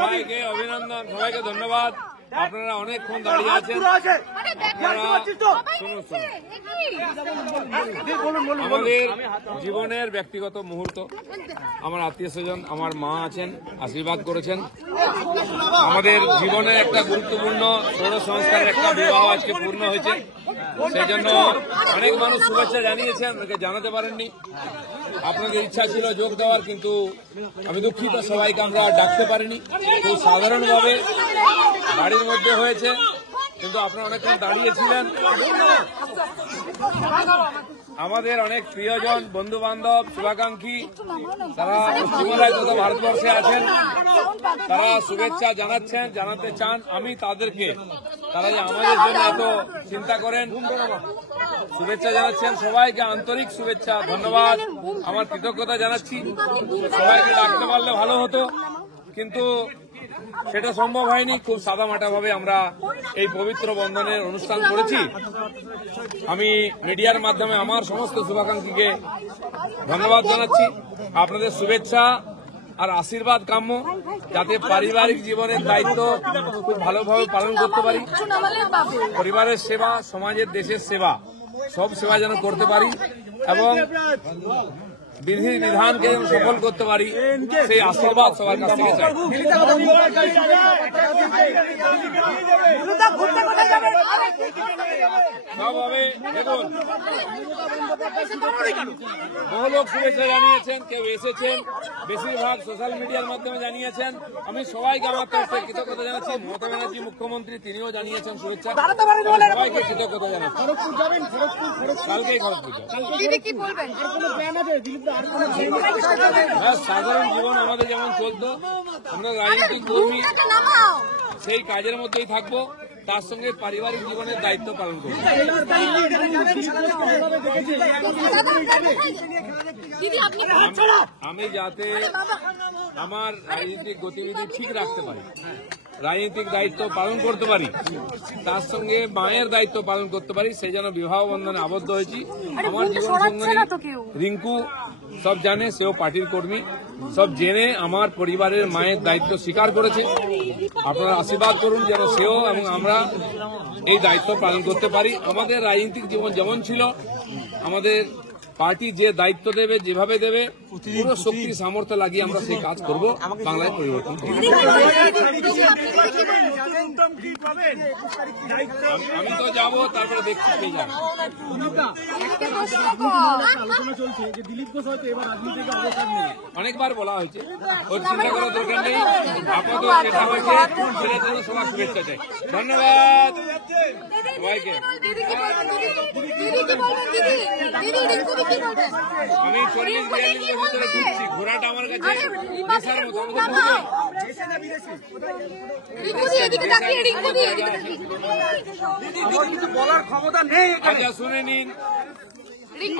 সবাইকে অভিনন্দন, সবাইকে ধন্যবাদ। আপনারা অনেকক্ষণ দাঁড়িয়ে আছেন। আমাদের জীবনের ব্যক্তিগত মুহূর্ত, আমার আত্মীয় স্বজন, আমার মা আছেন, আশীর্বাদ করেছেন। আমাদের জীবনের একটা গুরুত্বপূর্ণ সৌর সংস্কারের একটা বিবাহ আজকে পূর্ণ হয়েছে। সেই জন্য অনেক মানুষ শুভেচ্ছা জানিয়েছেন, আমাকে জানাতে পারেননি। আপনাদের ইচ্ছা ছিল যোগ দেওয়ার, কিন্তু আমি দুঃখিত, সবাইকে আমরা ডাকতে পারিনি। খুব সাধারণভাবে বাড়ির মধ্যে হয়েছে, কিন্তু আপনারা অনেকক্ষণ দাঁড়িয়েছিলেন। আমাদের অনেক প্রিয়জন, বন্ধু বান্ধব, শুভাকাঙ্ক্ষী তারা পশ্চিমবাংলায় তথা ভারতবর্ষে আছেন, তারা শুভেচ্ছা জানাচ্ছেন, জানাতে চান। আমি তাদেরকে, তারা যে আমাদের জন্য এত চিন্তা করেন, শুভেচ্ছা জানাচ্ছেন। সবাইকে আন্তরিক শুভেচ্ছা, ধন্যবাদ, আমার কৃতজ্ঞতা জানাচ্ছি। সবাইকে ডাকতে পারলে ভালো হতো, কিন্তু সেটা সম্ভব হয়নি। খুব সাদামাটা ভাবে আমরা এই পবিত্র বন্ধনের অনুষ্ঠান করেছি। আমি মিডিয়ার মাধ্যমে আমার সমস্ত শুভাকাঙ্ক্ষীকে ধন্যবাদ জানাচ্ছি। আপনাদের শুভেচ্ছা আর আশীর্বাদ কাম্য, যাতে পারিবারিক জীবনের দায়িত্ব খুব ভালোভাবে পালন করতে পারি। পরিবারের সেবা, সমাজের, দেশের সেবা, সব সেবা যেন করতে পারি এবং বিধি বিধানকে যেন সফল করতে পারি, সেই আশীর্বাদ সবার কাছ থেকে চাই। সবভাবে দেখুন, বহু লোক শুভেচ্ছা জানিয়েছেন, কেউ এসেছেন, বেশিরভাগ সোশ্যাল মিডিয়ার মাধ্যমে জানিয়েছেন। আমি সবাইকে আমার তরফ থেকে কৃতজ্ঞতা জানাচ্ছি। মমতা ব্যানার্জি মুখ্যমন্ত্রী, তিনিও জানিয়েছেন শুভেচ্ছা। সবাইকে কৃতজ্ঞতা জানাচ্ছি। কালকেই খড়গপুর সাধারণ জীবন আমাদের যেমন চলতো, আমরা রাজনৈতিক কর্মী, সেই কাজের মধ্যেই থাকবো, তার সঙ্গে পারিবারিক জীবনের দায়িত্ব পালন করব। আমি যাতে আমার রাজনৈতিক গতিবিধি ঠিক রাখতে পারি, রাজনৈতিক দায়িত্ব পালন করতে পারি, তার সঙ্গে মায়ের দায়িত্ব পালন করতে পারি, সেই জন্য বিবাহ বন্ধনে আবদ্ধ হয়েছি। আমার জীবন সঙ্গী রিঙ্কু সব জানে, সেও পার্টির কর্মী, সব জেনে আমার পরিবারের মায়ের দায়িত্ব স্বীকার করেছে। আপনারা আশীর্বাদ করুন যেন সেও এবং আমরা এই দায়িত্ব পালন করতে পারি। আমাদের রাজনৈতিক জীবন যেমন ছিল, আমাদের পার্টি যে দায়িত্ব দেবে, যেভাবে দেবে, পুরো শক্তি সামর্থ্য লাগিয়ে আমরা সেই কাজ করব, বাংলায় পরিবর্তন করব। আমি তো যাব, তারপরে দেখছি কে যাবে। অনেকবার বলা হয়েছে, ওর চিন্তা করার দরকার নেই, আপাতত যেটা হয়েছে সেটার জন্য সবার শুভেচ্ছা চাই। ধন্যবাদ সবাইকে। আমি 40-42 বছর ধরে ঘুরছি, ঘোরাটা আমার কাছে নেশার মতো। বলার ক্ষমতা নেই। আচ্ছা, শুনে নিন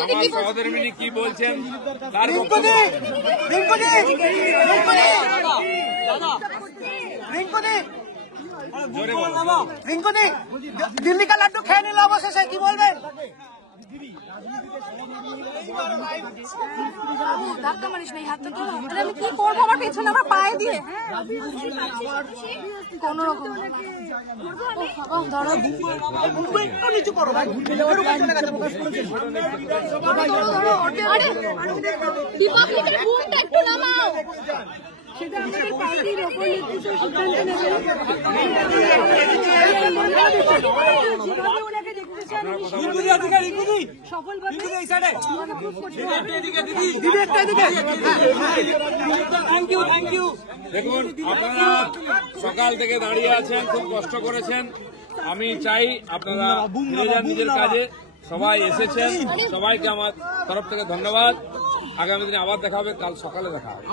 আমার সহধর্মিনী কি বলছেন তার বক্তব্য। দিল্লি কা লাড্ডু খেয়ে নিল অবশেষে, কি বলবেন? ধাক্কা মারিস না, হাতটা তুলে। আমি কি করবো, আমার পেছনে আমার পায়ে দিয়ে কোন রকম নিচু করো। সেটা আমাদের পার্টির ওপর নির্দিষ্ট সিদ্ধান্ত নেবে। দেখুন, আপনারা সকাল থেকে দাঁড়িয়ে আছেন, খুব কষ্ট করেছেন। আমি চাই আপনারা ফিরে যান নিজের কাজে। সবাই এসেছেন, সবাইকে আমার তরফ থেকে ধন্যবাদ। আগামী দিনে আবার দেখা হবে, কাল সকালে দেখা হবে।